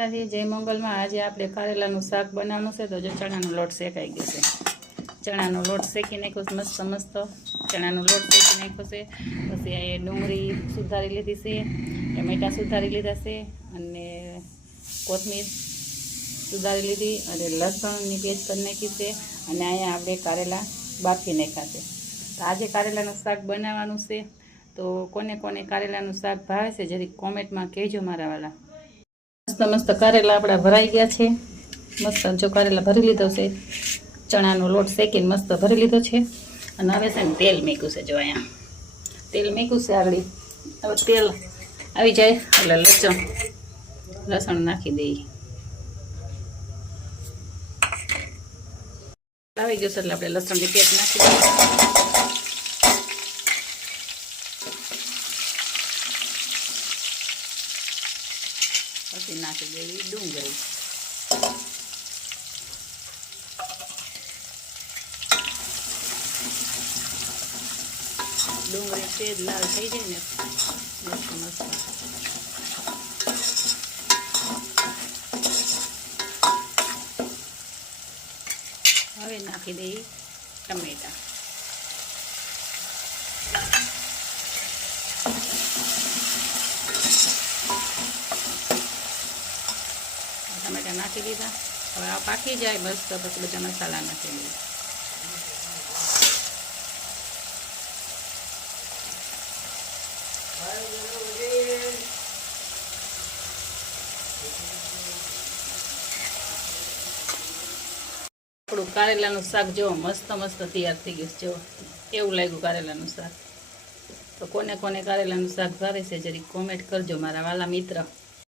માતાજી, જય મંગલમાં। આજે આપણે કારેલાનું શાક બનાવવાનું છે। તો જો ચણાનો લોટ શેકાઈ ગયો છે। ચણાનો લોટ શેકી નાખ્યો છે, મસ્ત મસ્ત ચણાનો લોટ શેકી નાખ્યો છે। પછી આ ડુંગળી સુધારી લીધી છે, ટમેટા સુધારી લીધા છે, અને કોથમીર સુધારી લીધી, અને લસણની પેસ્ટ કરી નાખી છે, અને અહીંયા આપણે કારેલા બાફી નાખ્યા છે। તો આજે કારેલાનું શાક બનાવવાનું છે। તો કોને કોને કારેલાનું શાક ભાવે છે જરી કોમેન્ટમાં કહેજો મારા વાલા। મસ્ત મસ્ત કારેલા આપણા ભરાઈ ગયા છે। મસ્ત જો કારેલા ભરી લીધો છે, ચણાનો લોટ શેકીને મસ્ત ભરી લીધો છે। અને હવે છે ને તેલ મૂક્યું છે, જો અહીંયા તેલ મૂક્યું છે આગળ। હવે તેલ આવી જાય એટલે લસણ નાખી દઈએ। આવી ગયું છે એટલે આપણે લસણની પેસ્ટ નાખી દઈએ। પછી નાખી દેવી ડુંગળી, ડુંગળી સેજ લાલ થઈ જાય ને મસ્ત મસ્ત હવે નાખી દઈએ ટમેટા। ટમેટા નાખી દીધા। હવે આ પાકી જાય બસ તો પછી બધા મસાલા નાખી દઈએ। આપણું કારેલાનું શાક જો મસ્ત મસ્ત તૈયાર થઈ ગયું છે। જો એવું લાગ્યું કારેલાનું શાક। તો કોને કોને કારેલાનું શાક ભાવે છે જરી કોમેન્ટ કરજો મારા વાલા મિત્ર।